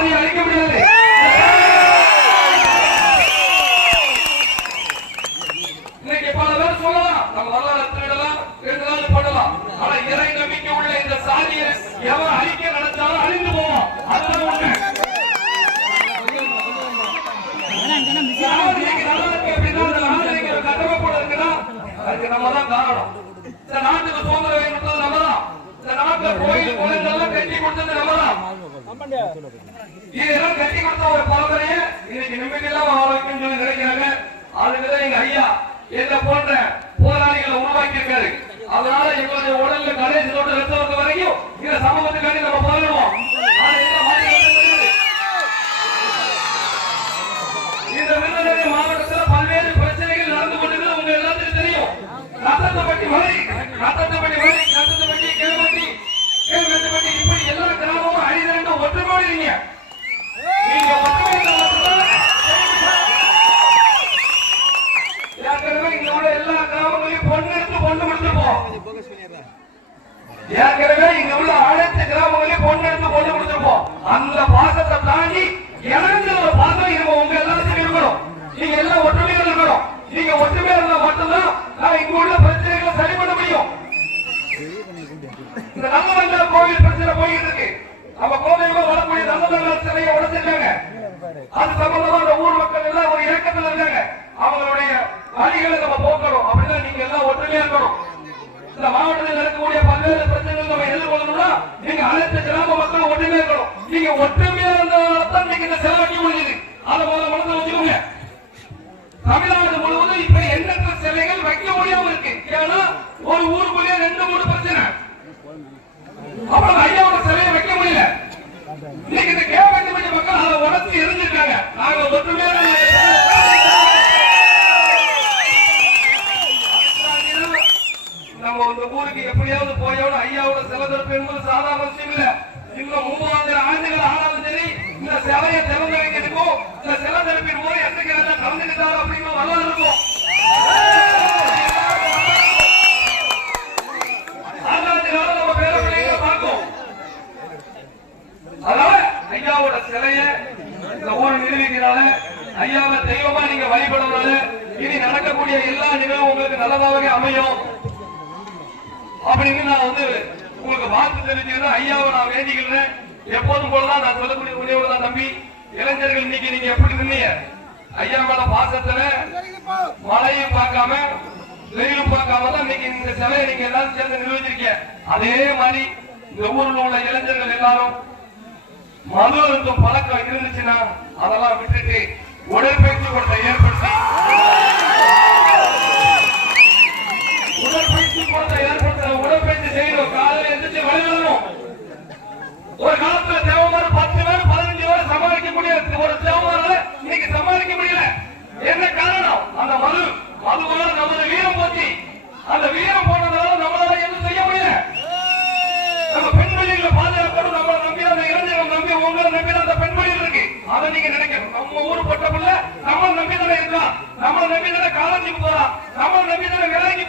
சாதியை அழிக்க முடியாது. இன்னைக்கு பல பேர் சொல்லலாம், நம்ம வரலாறு திருடலாம், எழுதலாம், பண்ணலாம். ஆனா இறை நம்பிக்கை உள்ள இந்த சாதியை எவன் அழிக்க நினைச்சாலும் அழிந்து போவோம். அதுதான் உண்மை. அதுக்கு நம்ம தான் காரணம். இந்த நாட்டுக்கு சுதந்திரம் கொடுத்தது நம்ம தான். இந்த நாட்டுல கோயில் குளங்கள்லாம் கட்டி கொடுத்தது நம்ம தான். இதெல்லாம் கட்டி கொடுத்த ஒரு பரம்பரையை இன்னைக்கு நிம்மதியெல்லாம் வாழ வைக்கணும்னு சொல்லி நினைக்கிறாங்க. அதுக்குதான் எங்க ஐயா என்ன போன்ற போராளிகளை உருவாக்கி இருக்காரு. அதனால எங்களுடைய உடல்ல கடைசி தொட்டு ரத்தம் வரைக்கும் இந்த சமூகத்துக்காண்டி நம்ம போராடுவோம். இந்த விருதுநகர் மாவட்டத்தில் பல்வேறு பிரச்சனைகள் நடந்து கொண்டிருக்கிறது உங்க எல்லாத்துக்கும் தெரியும். ரத்தப்பட்டி மலை, ரத்தப்பட்டி மலை, ரத்தப்பட்டி கேள்வட்டி, கேள்வட்டி இப்படி எல்லா கிராமமும் அழிதிரண்டு ஒற்றுமையோடு நீங்க ஒற்றுமை ஏற்கனவே இங்க உள்ள எல்லா கிராமங்களையும் பொண்ணு எடுத்து பொண்ணு கொடுத்துருப்போம். ஏற்கனவே இங்க உள்ள அனைத்து கிராமங்களையும் பொண்ணு எடுத்து பொண்ணு கொடுத்துருப்போம். அந்த பாசத்தை தாண்டி எனக்கு ஒரு பாசம் இருக்கும். உங்க எல்லாத்துக்கும் இருக்கணும். நீங்க எல்லாம் ஒற்றுமையா இருக்கணும். நீங்க ஒற்றுமையா இருந்தா மட்டும்தான் நான் இங்க உள்ள பிரச்சனைகளை சரி பண்ண முடியும். இந்த நல்ல கோவில் பிரச்சனை போயிட்டு இருக்கு. நம்ம கோவையில வரக்கூடிய நல்ல சிலையை உடைச்சிருக்காங்க. அது சம்பந்தமா அந்த ஊர் மக்கள் எல்லாம் ஒரு இயக்கத்தில் இருக்காங்க. அவங்களுடைய வழிகளை நம்ம போக்கணும். அப்படிதான் நீங்க எல்லாம் ஒற்றுமையா இருக்கணும். இந்த மாவட்டத்தில் நடக்கக்கூடிய பல்வேறு பிரச்சனைகள் நம்ம எதிர்கொள்ளணும்னா நீங்க அனைத்து கிராம மக்களும் ஒற்றுமையா இருக்கணும். நீங்க ஒற்றுமையா இருந்தால்தான் நீங்க இந்த செலவழிக்க முடியுது. அதை முதல்ல மனதில் வச்சுக்கோங்க. தமிழ்நாடு முழுவதும் இப்ப எண்ணற்ற சிலைகள் வைக்க முடியாம இருக்கு. ஏன்னா ஒரு ஊருக்குள்ளே 2-3 பிரச்சனை. அப்புறம் ஐயாவோட சிலையை வைக்க முடியல. இன்னைக்கு இந்த கேவலி மக்கள் அதை உடச்சு எரிஞ்சிருக்காங்க. நாங்க ஒற்றுமையா நம்ம இந்த ஊருக்கு எப்படியாவது போயோட ஐயாவோட சிலை திறப்பு என்பது சாதாரண விஷயம் இல்ல. இன்னும் 3000 ஆண்டுகள் ஆனாலும் சரி இந்த சிலையை திறந்து வைக்கிறதுக்கும் இந்த சிலை திறப்பின் போது எத்தனை கலந்துக்கிட்டாரு அப்படிங்கிற வரலாறு இருக்கும். நம்ம பேர பிள்ளைங்க பார்க்கும். அதனால ஐயாவோட சிலையை இந்த ஊரை நிரூபிக்கிறால ஐயாவை தெய்வமா நீங்க வழிபடுறதுனால இனி நடக்கக்கூடிய எல்லா நிகழ்வும் உங்களுக்கு நல்லதாகவே அமையும் அப்படின்னு நான் உங்களுக்கு வாழ்த்து தெரிவிச்சுக்கிறேன். ஐயாவை நான் வேண்டிக்கிறேன். எப்போதும் போலதான் நான் சொல்லக்கூடிய உணவு தான் தம்பி. இளைஞர்கள் இன்னைக்கு நீங்க எப்படி இருந்தீங்க? ஐயா மேல பாசத்துல மழையும் பார்க்காம வெயிலும் பார்க்காம தான் இன்னைக்கு இந்த சிலையை நீங்க எல்லாரும் சேர்ந்து நிர்வகிச்சிருக்கீங்க. அதே மாதிரி இந்த ஊரில் உள்ள இளைஞர்கள் எல்லாரும் மது அருந்தும் பழக்கம் இருந்துச்சுன்னா அதெல்லாம் விட்டுட்டு உடற்பயிற்சி கூடத்தை ஏற்படுத்தி உடற்பயிற்சி செய்யணும். காலையில் எந்திரிச்சு விளையாடணும். ஒரு காலத்துல தேவமான 10 பேர் 15 பேர் சமாளிக்கக்கூடிய ஒரு தேவமான இன்னைக்கு சமாளிக்க முடியல. என்ன காரணம்? அந்த மதுவால நமது வீரம் போச்சு. அந்த வீரம் போனதால நம்மளால எதுவும் செய்ய முடியல. நம்ம பெண்மொழிகளை பாதுகாக்கணும். நம்மளை நம்பி அந்த இளைஞர்கள் நம்பி உங்களை நம்பி அந்த பெண்மொழிகள் இருக்கு. அதை நீங்க நினைக்கணும். நம்ம ஊரு பட்ட பிள்ளை நம்மளை நம்பி தானே இருக்கலாம். நம்மளை நம்பி தானே காலேஜுக்கு போறான். நம்மளை நம்பி தானே வேலைக்கு